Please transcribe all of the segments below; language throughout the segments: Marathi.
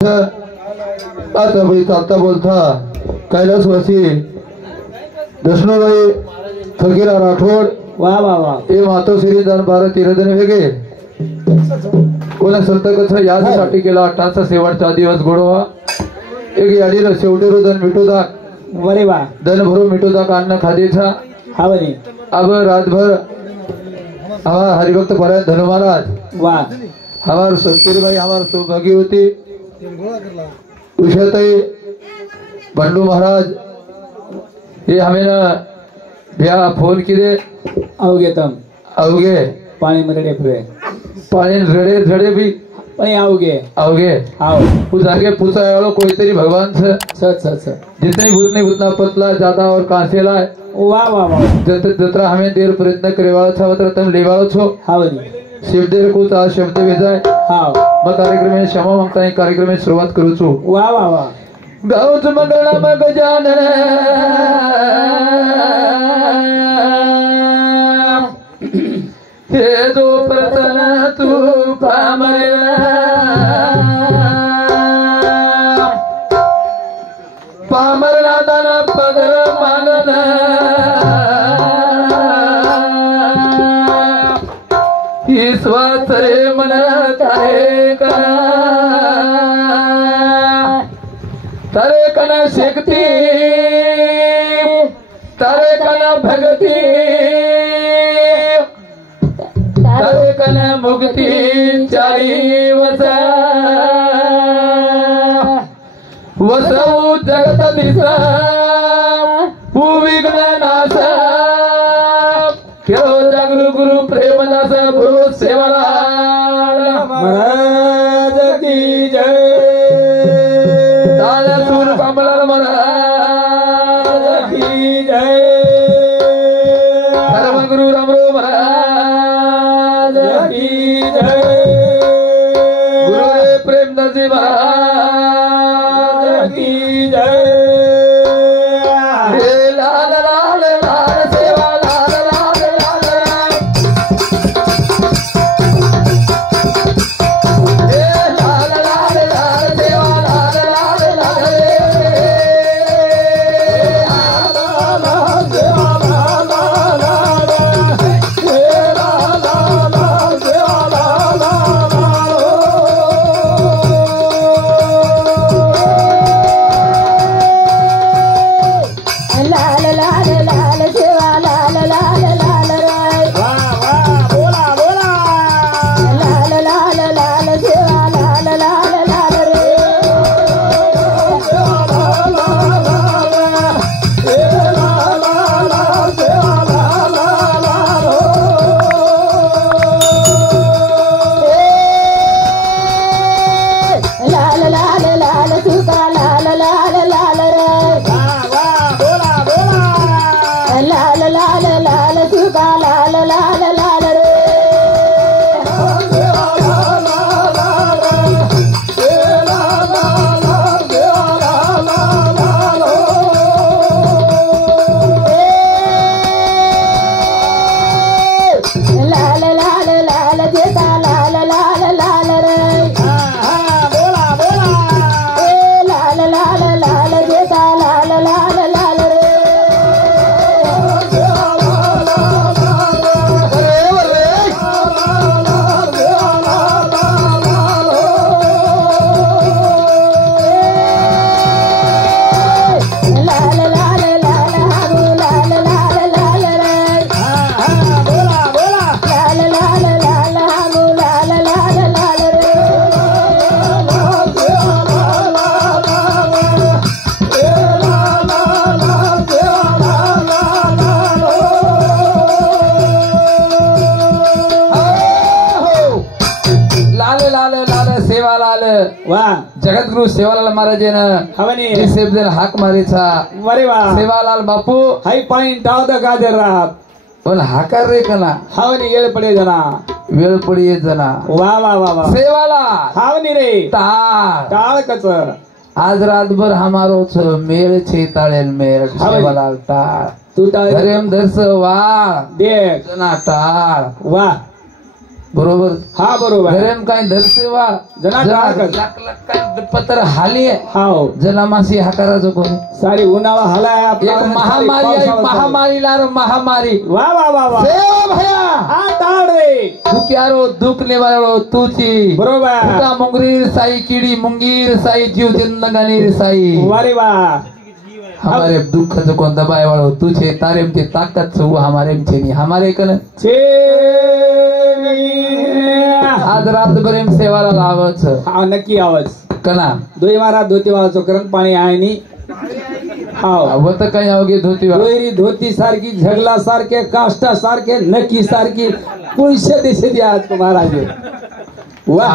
आता बाई चालता बोलता कैलासवासी दशनोबाई फकीरा राठोड वा वा वा हे मातोश्री दान भारत तीरदन वेगे कोणा संत कथा यासाठी केला अट्टाचा शेवटचा दिवस गोडवा एक याडीला शेवटी दन मिठू दाक बरे वा दन भरू मिठू दाक अन्न खादीचा हा बरे अब रातभर हमार हरिभक्त परायण धनु महाराज वा हमार संतरीबाई हमार सौभागी होती उषाताई बंडू महाराज हे हमें ना भैया फोन किए आओगे तुम आओगे पानी में रड़े फिरे पानी रड़े रड़े भी नहीं आओगे आओगे आओ कुछ आगे पूछा है वालों कोई तेरी भगवान से सच सच सच जितनी भूतनी उतना पतला ज्यादा और कांसेला है वाह वाह वाह जत्रा हमें देर प्रयत्न करे वाला था वत्र तुम ले वाला छो हाँ बरी शिवदेर को ता शब्द भेजाय हाँ मग कार्यक्रम में क्षमा मागता है कार्यक्रम में शुरुआत करू छो वाह वाह वाह गावच मंगळा मग जानन हे जो प्रतन तू पामरला पामरला दान पदर मानन ईश्वर रे मन तारे का तारे कन शक्ति तारे कन भक्ति तारे कन मुक्ति चारी वसा वसौ जगत दिशा भूविघ्न नाश केरो जागृ गुरु प्रेम दास गुरु सेवालाल महाराज की जय कमलाल महाराज की जय धर्म गुरु रामरो महाराज की जय गुरुदेव प्रेमदास जी महाराज की जय हे लाल लाल लाल सेवा लाल लाल लाल हे लाल लाल लाल सेवा लाल लाल लाल वाह जगतगुरु सेवालाल महाराज हवनी हाक मारीचा अरे वाह सेवालाल बापू हाई पॉइंट आव द गाजर राहत पण हाकार रे कना हवनी येळ पडे जना वेळ पडी येत जना वाह वाह वाह वाह सेवाला हवनी रे टाळ टाळ कच आज रातभर हमारो मेळ छे ताळेल मेळ सेवालाल टाळ तू टाळ धरेम दर्श वा देख जना टाळ वाह बरोबर हा बरोबर घरेम काय धरसेवा जना जना काय कर- लाख लाख काय पत्र हाली हाव जनामासी हा करायचो कोणी सारी उन्हाळा हलाय आपला एक आणि महामारी सारी आहे पावसाळा महामारी लार महामारी वा वा वा वा सेवा भया हा टाळ रे दुख्यारो दुख निवारो तुची बरोबर फुटा मुंगरीर साई कीड़ी मुंगीर साई जीव जिंदगानीर साई वारे वा हमारे दुख जो को दबाए वालो तुझे तारे में ताकत से वो हमारे में छेनी हमारे कन छे आज रात भर में सेवाला लावच हा नक्की आवाज कना दोई महाराज धोती वाळाचो करण पाणी आहे नी हाव वो तो कहीं आओगे धोती वाला दोयरी धोती सारखी झगला सारखे काष्टा सारखे नक्की सारखी पुरुषे देशे द्या आज को महाराज वा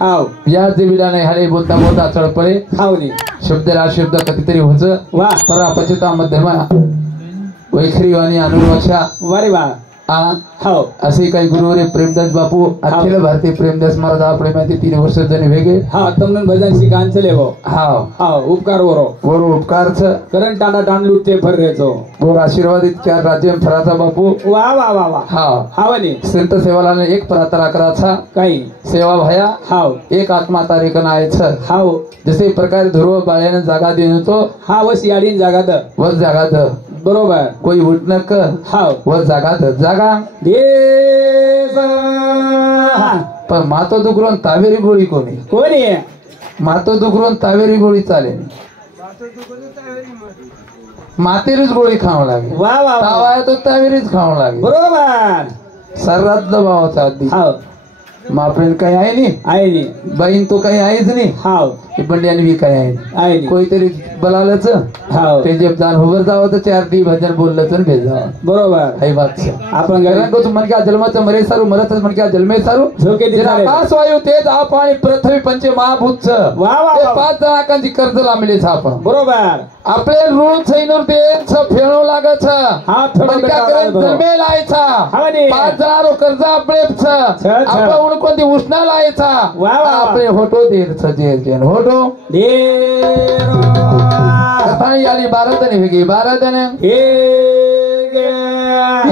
हाव या देवीला नाही हरे बोलता बोलता चढ पडे हाव नी शब्दला शब्द कधीतरी होच वा परा पचिता मध्यमा वैखरी वाणी अनुरोचा वारे वा आ हाव असे काही गुरुवरे प्रेमदास बापू अखिल भारतीय प्रेमदास महाराज आपले माहिती 3 वर्ष जण वेगे हा तमन भजन सी गांचले हो हाव हाव उपकार वरो वर उपकारच करण टाटा टाण लुटते फर रेचो वर आशीर्वादित 4 राज्य फराचा बापू वा वा वा वा हाव हाव नी संत सेवालाने एक प्रार्थना कराचा काही सेवा भया हाव एक आत्मा तारेकन आहेच हाव जसे प्रकारे ध्रुव बाळ्याने जागा देऊन तो हा वसी आडीन जागा द व जागा द बरोबर कोई उठणं क हाव व जागा द जागा देस पण मातो दुखरून तावेरी गोळी कोणी कोणी मातो दुखरून तावेरी गोळी चालेल मातेरीच गोळी खावं लागेल वा वा वा तावा तो तावेरीच खावं लागेल बरोबर सर्रात दबावाचा आधी हाव मापरेल काही आहे नाही आहे नी बहीण तो काही आहेच नाही हाव बंड्याने बी काही आहे आहे नी कोणीतरी बलालच हाव ते जब जान होवर जावं तर 4 दी भजन बोललं तर भेज जावं बरोबर काही बात छे आपण घरी कारण को मन क्या जन्माचं मरे सारू मरतच मन क्या जन्मे सारू झोके जे दिसाले आकाश वायू तेज आप आणि पृथ्वी पंच महाभूत वा वा ते वा 5 जणांची कर्ज लांबले आपण बरोबर आपले ऋण सैनूर देच फेणो लागत हा फेणो मन क्या लागत. करे जन्मे लायचा हा नी. 5 जणारो कर्ज आपले आपण उन कोणती उष्णा लायचा वा वा. आपले होटो देर जे होटो देरो कथा याली 12 जण वेगळी 12 जण हे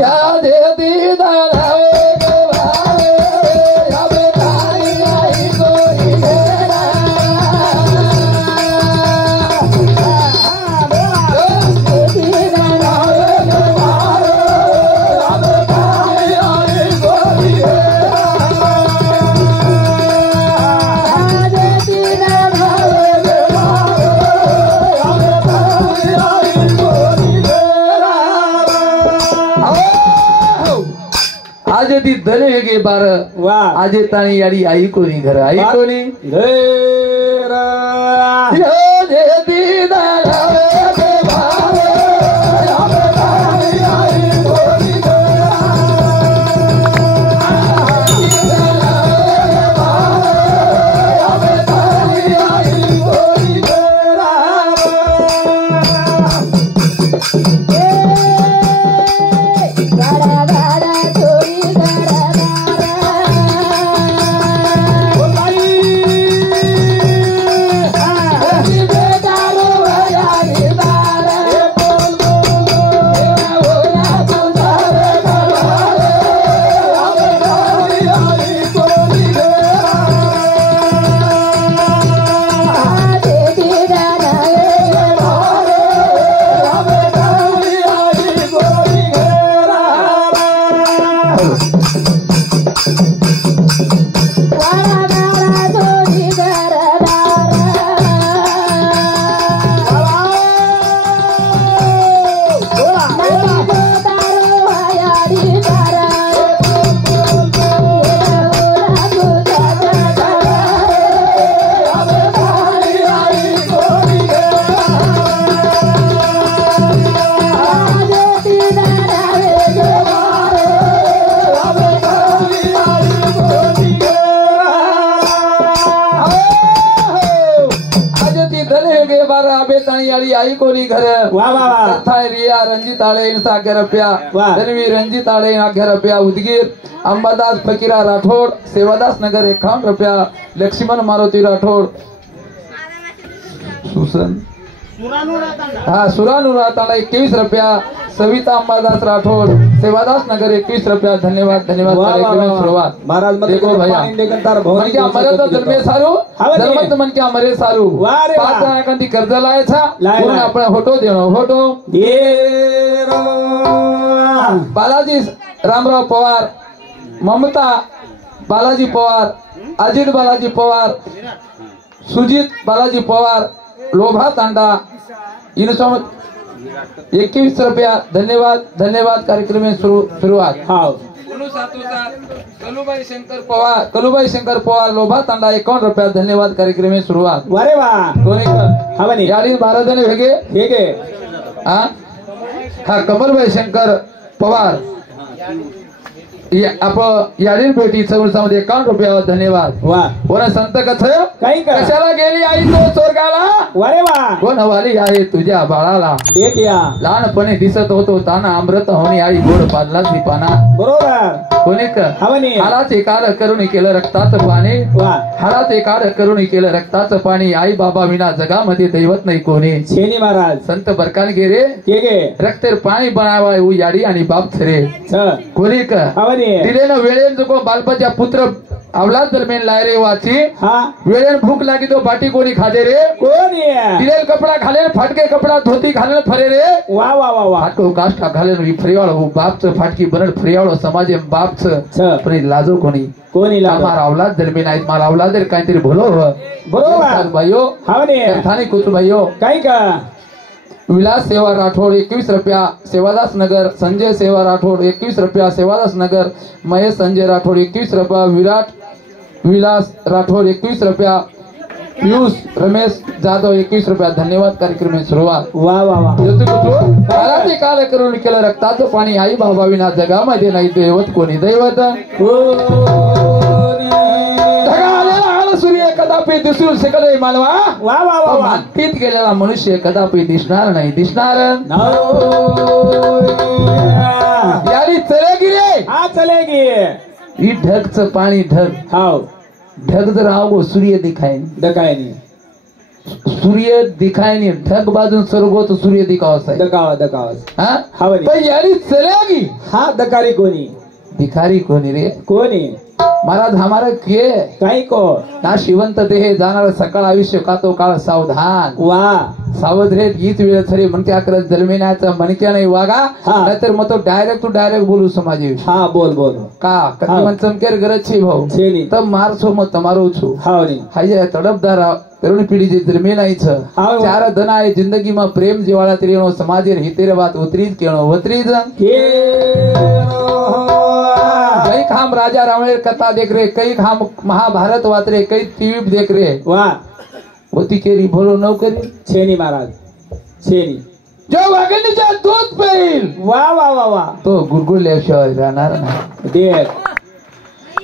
या दे दीदार हवे गे भावे या बेताई आई कोई मेरा दीदार हवे गे भावे या बेताई आई कोई मेरा दीदार हवे गे भावे या बेताई आई कोई मेरा आज ती धन वेगे 12 वा आज ताणी याडी आई कोणी घर आई कोणी देरा यो जे दीदार हवे गे भावे या बेताई आई कोणी घर दीदार हवे गे भावे या बेताई आई कोणी घर गाडा गाडा चोरी गाडा बेदारो यारी बारा बोल बोल ओला संसार करवाले आवे गाडी आई कोणी आजे दीदाना रे मारे आवे गाडी आई कोणी वाडा गाडा चोरी गाडा आज ती धने गे 12 आबे ताणी याडी आई कोणी घर वा वा वा कथा रिया रंजित आळे 11 रुपया वा. धनवी रंजित आळे 11 रुपया उदगीर अंबादास फकीरा राठोड सेवादास नगर 51 रुपया लक्ष्मण मारुती राठोड सुसन हा सुरानुरा तांडा 21 रुपया, सविता अंबादास राठोड सेवादास नगर 21 रुपया। धन्यवाद धन्यवाद। वाह, वाह, कार्यक्रम वाह। सुरुवात महाराज मत देखो भैया पाणी लेकर तार भवन मन क्या मरे तो जन्मे सारू हवं ते. जन्मत मन क्या मरे सारू वाह रे वाह. 5 जणांनी कर्ज लायचा लाय, म्हणून लाय. आपण फोटो देणं फोटो देरो. बालाजी रामराव पवार, ममता बालाजी पवार, अजित बालाजी पवार, सुजित बालाजी पवार, लोभा तांडा इनसोमत 21 रुपया। धन्यवाद धन्यवाद। कार्यक्रम में सुरुवात हाव कलुबाई शंकर पवार लोभा तांडा 51 रुपया। धन्यवाद। कार्यक्रम में सुरुवात वारे वा कोणी हवनी याडी भारतने वेगे हेगे हा कमलबाई शंकर पवार आपण याडी भेटी चौरसामध्ये 51 रुपया। धन्यवाद। वा कोणा संत कथय काही का कशाला गेली आई तो स्वर्गाला वारे वा कोण हवाली आहे तुझ्या बाळाला एक या लहानपणी दिसत होतो ताना अमृत होणी आई गोड पाजला दीपाना बरोबर कोणी हवनी हाराचे काळ करून केलं रक्ताचं पाणी वा हाराचे काळ करून केलं रक्ताचं पाणी आई बाबा विना जगामध्ये दैवत नाही कोणी छेनी महाराज संत बरकान गेरे हेगे रक्तेर पाणी बनावा याडी आणि बाप छरे छ कोणी हवनी दिले ना वेळेन जो बालपाच्या पुत्र अवलाद दरम्यान लायरे वाची हा वेळेन भूक लागी तो बाटी कोणी खादे रे कोणी दिलेल कपडा घालेल फाटके कपडा धोती घालेल फरे रे वा वा वा वा फाटको काष्टा घालेल फरियाळ बापच फाटकी बनल फरियाळ समाजे बापच छ पण लाजो कोणी कोणी लागा हमारा अवलाद दरम्यान आहेत मला अवलाद काहीतरी भलो बरोबर भाइयो हवनी थाने कुछ भाइयो काही का विलास सेवा राठोड 21 रुपया। सेवादास नगर संजय सेवा राठोड 21 रुपया। सेवादास नगर महेश संजय राठोड 21 रुपया। विराट विलास राठोड 21 रुपया। पीयूष रमेश जाधव 21 रुपया। धन्यवाद। कार्यक्रम में सुरुवात वा वा वा काळाचे काळ करून केलं रक्ताचं पाणी आई बाबा विना जगामध्ये नाही दैवत कोणी दैवत सूर्य कदापि दिसू शकले मानवा वा वा वा वा मातीत गेलेला मनुष्य कदापि दिसणार नाही दिसणार यारी चलेगी रे हा चलेगी ही ढगचं पाणी ढग हाव ढग जर आओ सूर्य दिखाय दकायनी सूर्य दिखाय नहीं ढग बाजून सर्व तो सूर्य दिखावा दकावा दकावा हाँ हवनी पण यारी चलेगी हा दकारी कोणी दिखारी कोणी रे कोणी महाराज हमारा के काही को ना शिवंत देह जाणार सकाळ आयुष्य का तो काळ सावधान वा सावध रे हीच वेळ खरी म्हणत्या करत जन्मिण्याचा मनक्या नाही वागा हा. नाहीतर मग तो डायरेक्ट बोलू समाजी हा बोल बोल का कधी हा. मन चमकेर गरज छी भाऊ छेनी तब मार छो मग તમારો છું हावनी हाय तडपदार तरुण पिढी जे जन्मेलायच हाव. चार धन आहे जिंदगीમાં प्रेम जेवाळा तिरेनो समाजेर हितेर बात उतरीज केणो वतरीज के कई खाम राजा रावणेर कथा देख रे कई खाम महाभारत वाच रे कई टीवी देख रे वा होती केरी बोलो नौकरी छेनी महाराज छेनी जो वाघिणीच्या दूध पेईल वा वा वा वा तो गुरगुरल्याशिवाय राहणार नाही देख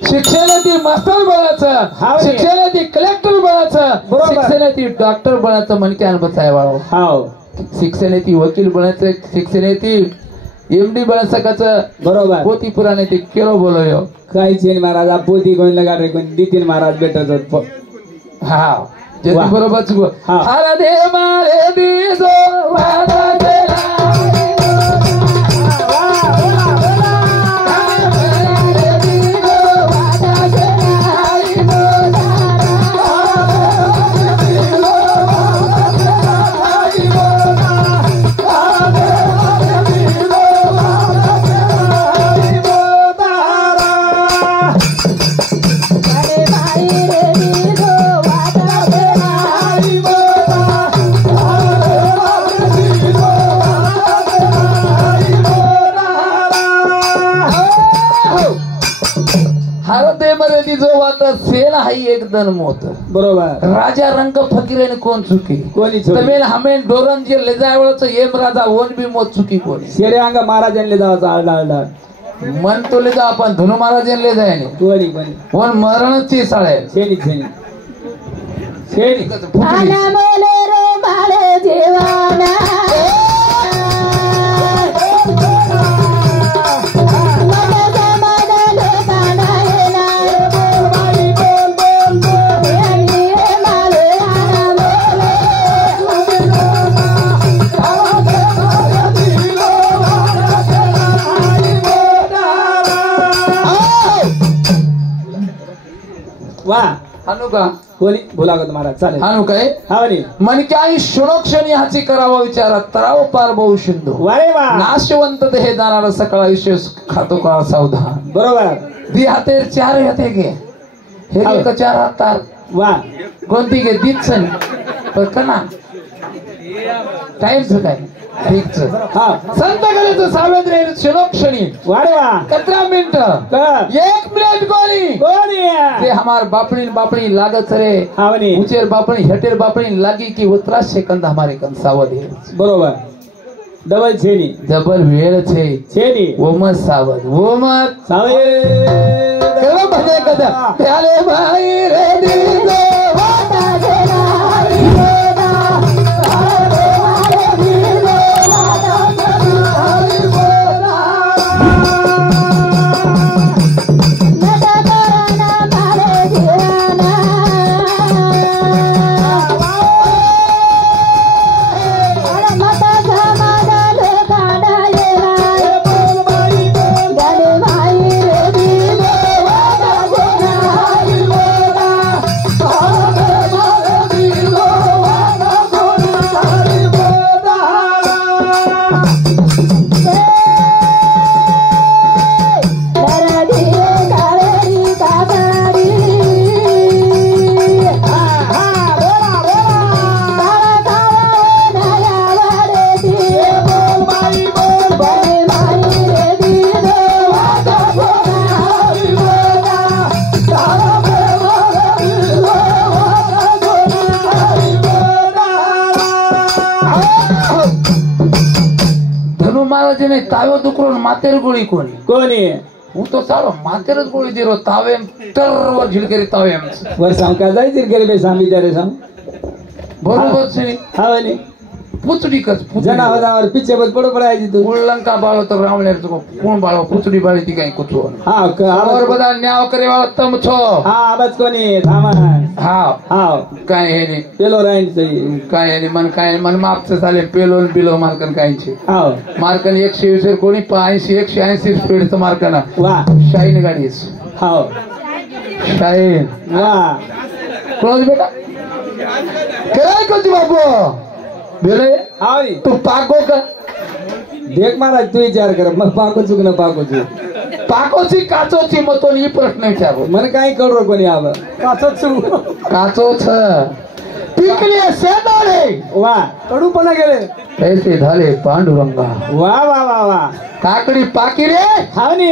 शिक्षणाची मास्टर बनायचं हाव रे. शिक्षणाची कलेक्टर बनायचं बरोबर. शिक्षणाची डॉक्टर बनायचं मनके अनुभव आहे वाळो हाव शिक्षणाची वकील बनायचं शिक्षणाची एमडी बनायचं बरोबर पोती पुराणे ते केलो बोलयो काही छेनी महाराज आपोती कोणी लगा रे कोणी दितीन महाराज भेटत हा जे वा. बरोबर हा. हर दे मारे दिसो वादा देला जो वाता सेल हाई एकदम मोत बरोबर राजा रंग फकीरेने कोण चुकी कोणी चुकी? तमेल हमेन डोरन जे लेजावळच एम राजा ओन बी मोत चुकी कोणी शेरे अंग महाराजांनी जायचं आळडा आळडा मन तो ले जा आपण धनु महाराजांनी जायने कोणी कोणी ओन मरणची साळे छेनी छेनी छेनी अनमोल रोमाळ जीवाना वा हानू का कोणी बोला का महाराज चालेल हानू काय हा म्हणे मनक्याई क्षणोक्षणी ह्याची करावा विचारा तराव पार बहु सिंधू वारे वा नाशवंत हे जाणार सकाळ आयुष्य खातो का सावधान बरोबर दी हाते चार हाते घे हे हाव. का चार हातात वा कोणती घे दीच पण कना टाइमच काय ठीकच हा संत गलेचं सावधान क्षणोक्षणी वारे वा 17 मिनिट कर 1 मिनिट गोली कोणी ते हमार बापणी लागत रे हा म्हणे ऊंचेर बापणी हेटेर बापणी लागी की उतरा सेकंद हमारे कन सावध है बरोबर डबल छेनी जबर वेळ छे छेनी ओमत सावध ओमत सावे केव्हा भजे कदा प्याले भाई रे दिल दो वाटा गेला हरिदा हरे हरे दिल दो वाटा गेला हरिदा नटा करना मारे जीवाना अरे मता समाधान काढायला गाडी भाई रे दिल वाटा गेला हरिदा हरे हरे दिल वाटा गेला हरिदा दरदी कावेरी काकारी काळा काळा नया वाडे बोल बाई बोल बाई मारी रे दिल वाटा बोला हरी बोला काळा काळा दिल वाटा बोला हरी बोला धनु महाराजने ताव्यो दुकरून मातेर गोळी कोणी कोणी હું તો સારો માથેરજ ગોળી દીરો તાવે ટર ઝીલકેરી તાવે એમ वर सांग का जायचं घरी बे सांग बिचारे सांग બરોબર છે ને हा म्हणे પૂછડી કર जनावरांवर पिच्छे बस पडो पडायची तू ઉલ્લંકા બાળો તો રાવણેર તો કોણ બાળો પૂછડી બાળી તી કઈ કૂતરો हा और બધા ન્યાવ કરે વાળો તમ છો हा आवाज कोणी थांबा હા हा કાઈ હે ની पेलो राईन सही કાઈ હે ની मन मापचं चाले पेलो न बिलो मार्कन काई छे हा मार्कन 120 कोणी 80 180 स्पीडचं मार्कन वा शाईन गाडी हा शाईन वा क्लोज बेटा काय करतो बाबू बेले हा म्हणे तू पाको का देख महाराज तू विचार कर मग पाको चुक न पाको चुक पाकोची काचोची मतो ही प्रश्न विचारू मन काय करू कोणी आव काचो चुक काचोच पिकली शेंदोळे वा कडूपणा गेले पैसे झाले पांडुरंगा वा वा वा वा काकडी पाकी रे हा म्हणे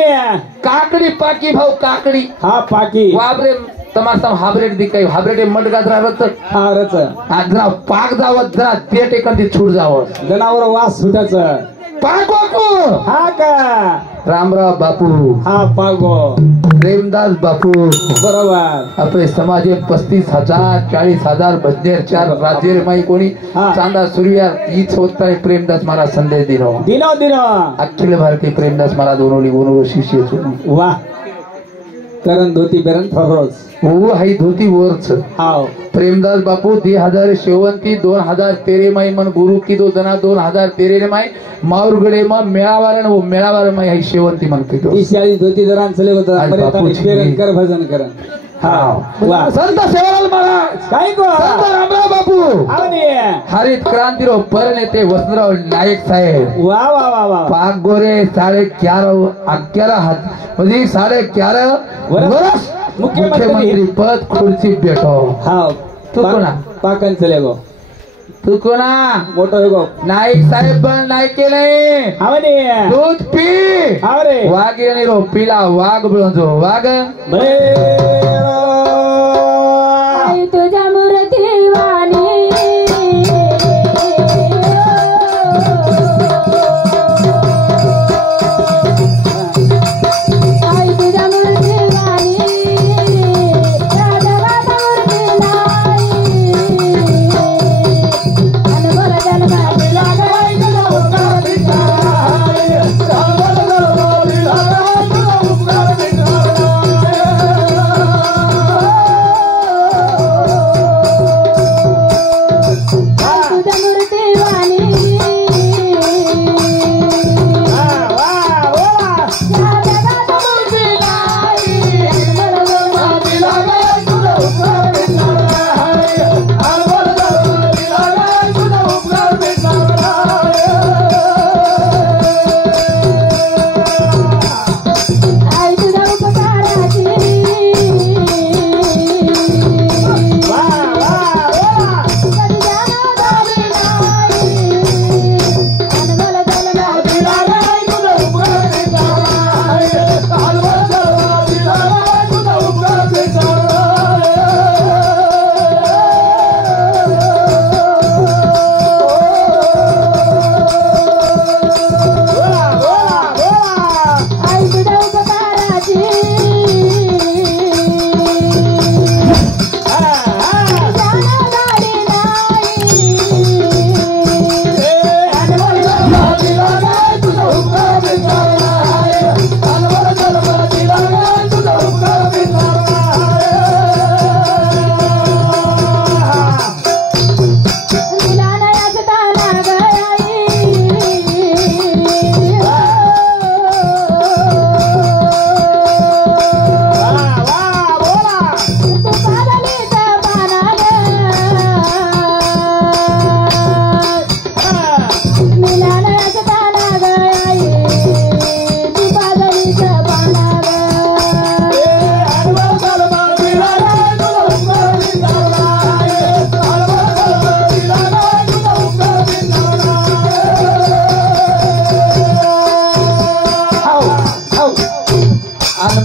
काकडी पाकी भाऊ काकडी हा पाकी वाबरे તમારા હાબ્રેડ દીકાય હાબ્રેડે મડગાદરા રત हा रच આજના પાક જાવત જરા તે ટેકનથી છૂટ જાવત जनावर वास सुटाच પાકો કો हा का રામરાવ બાપુ हा पागो પ્રેમદાસ બાપુ बरोबर આપણે સમાજે 35,000 40,000 બજેર ચાર રાજ્ય માં કોની હા. ચાંદા સૂર્યા ઈ છોકતા પ્રેમદાસ મારા સંદેશ દીનો दिनो दिनो अखिल भारतीय प्रेमदास मारा दोनों ओनरो शिष्य छो वाह करण धोती बेरन फरोज वो हाई धोती वरच हाव प्रेमदास बापू 2000 2013 माई मन गुरु की दो जना 2013 माई माऊरगडे मा मेळावारण वो मेळावारण माई हाई शेवंती मन कितो ईशाली धोती दरान चले होता आज मरे बापूजी. तने बेरन कर भजन करन हाव वाह संत सेवालाल महाराज काय को संत रामराव बापू आवनी हरित क्रांतीरो परनेते वसंतराव नायक साहेब वाह वाह वाह वाह पाक गोरे 11.5 हाथ म्हणजे 11.5 वर्ष मुख्यमंत्री पद खुर्ची भेटो हाव तू कोणा? पाकन चले गो तू कोणा मोठो गो नाईक साहेब पण नाईके नाही आवनी दूध पी आवरे वाघ रो पिला वाघ बोलतो वाघ बेरो आई तुझ्या मूर्ती वाणी आई तुझ्या मूर्ती वाणी राधा राधा मूर्ती लाई अनभर जन्माची लागाई तुझा उपकार भिकारी अनभर जन्माची लागाई तुझा उपकार भिकारी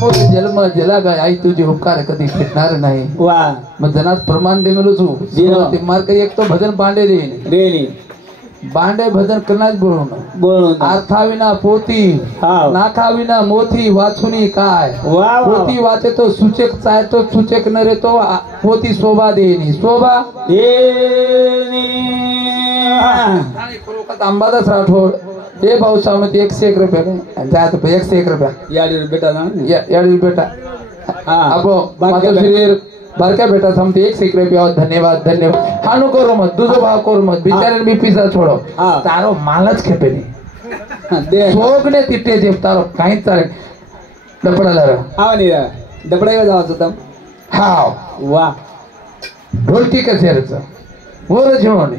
मोठे जन्म जला गाय आई तुझे उपकार कधी फिरणार नाही वा मग जनात प्रमाण दे मिळू तू ते मार काही एक तो भजन बांडे देईन रेनी बांडे भजन करणार बोलून बोलून अर्थाविना पोती हाव. नाखाविना मोती वाचुनी काय वा वा पोती वाचे तो सूचक चाय तो सूचक न रे तो पोती शोभा देनी शोभा रेनी अंबादास राठोड हे भाऊ सामती 101 रुपये जात 101 रुपया याडी बेटा ना याडील बेटा आपो माझं शरीर बारक्या बेटा थांबते 101 रुपया धन्यवाद धन्यवाद हानु करो मत तुझो भाव करो मत बिचारे मी पिसा छोडो तारो मालच खेपे नहीं दे सोगने तिट्टे जेब तारो काहीच चालेल डपडा जरा आवनी डबडा जावाचं तम हाव वा ढोलकी कसेरचं वर जेवण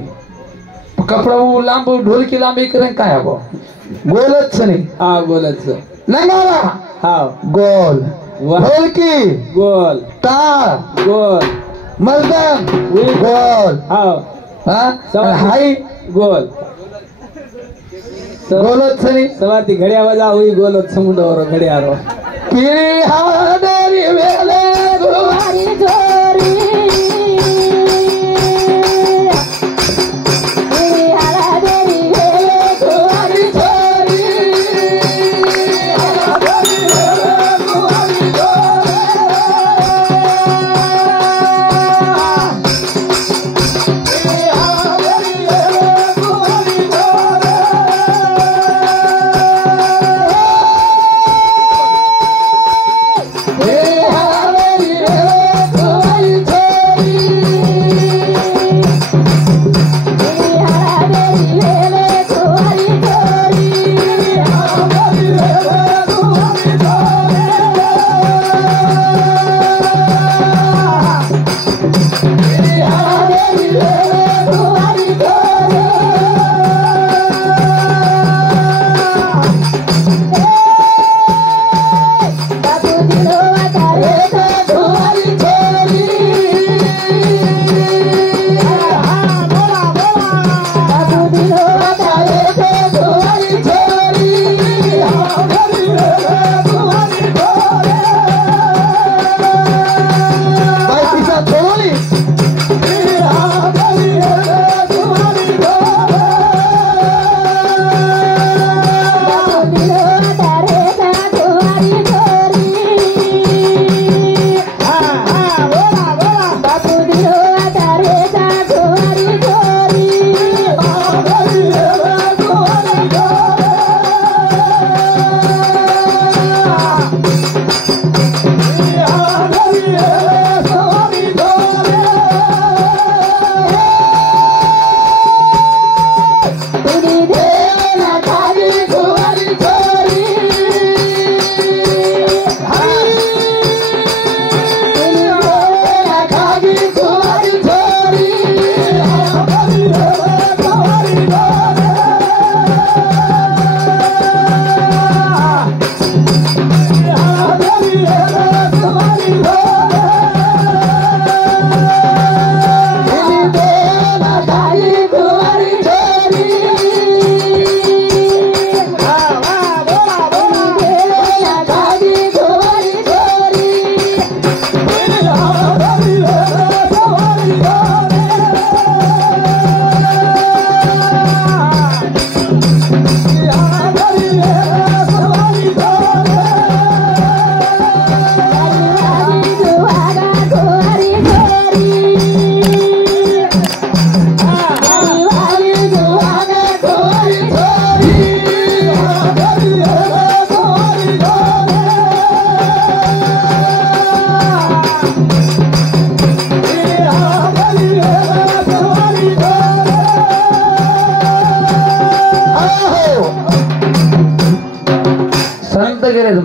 कपडा लांब ढोलकी लांबी करेन काय अगो गोलच नाही हा बोलच नंगारा हाव गोल वा. ढोलकी गोल टाळ गोल मर्दन गोल हाव हा हाई गोल गोलच नाही सवारती घड्या वाजा होई गोल समुद्रावर घड्यावर पिळी हादेरी वेले गुरुवारी जोरी हरा देरी वेले गुरुवारी छोरी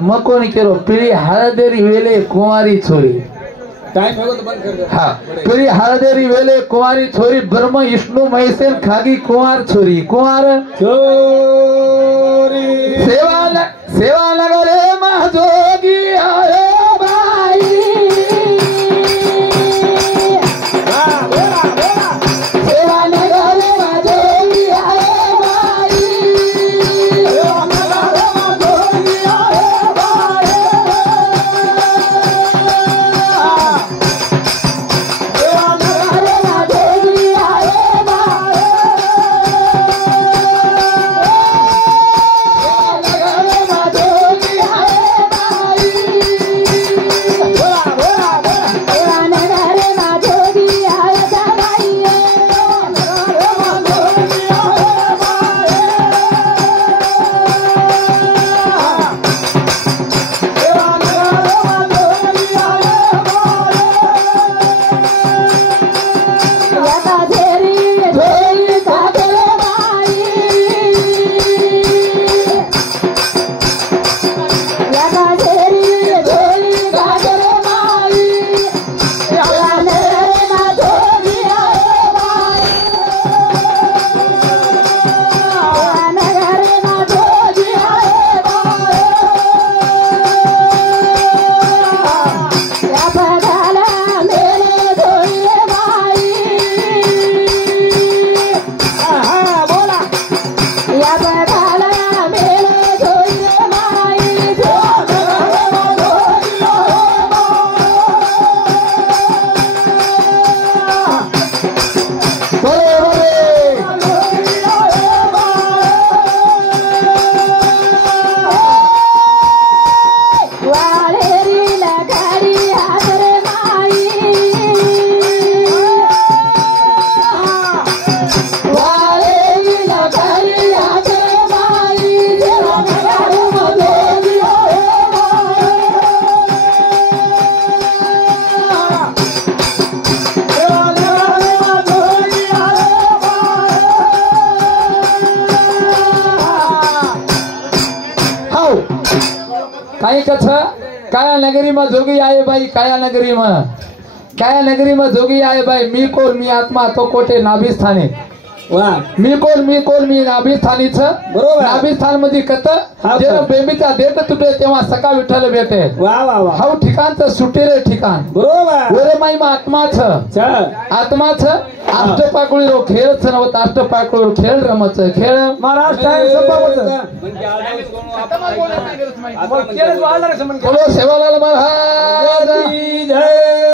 मकोनी केरो पिली हळदेरी वेले कुंवारी छोरी टाइम होगा तो बंद कर दो हाँ पिली हळदेरी वेले कुंवारी छोरी ब्रह्म विष्णु महेशन खागी कुंवार छोरी कुंवार छोरी सेवा नगरे महाजोगी आए बाई सेवा नगरे महाजोगी आए बाई कछ काया नगरी में जोगी आए भाई काया नगरी में जोगी आए भाई मी कोण मी आत्मा तो कोठे नाभिस्थाने वाह मी कोण मी नाभिस्थानी छ बरोबर. नाभिस्थान मध्ये कत हा, जेव्हा सर. बेबीचा देठ तुटे तेव्हा सका विठ्ठल भेटे वाह वाह वाह हाऊ ठिकाणचं सुटे रे ठिकाण बरोबर ओरे माई मा आत्मा छ चल आत्मा छ अष्टपाकुळी रो खेळ छ नवत अष्टपाकुळी रो खेळ रमच खेळ महाराज टाइम संपावत बोलो सेवालाल महाराज जय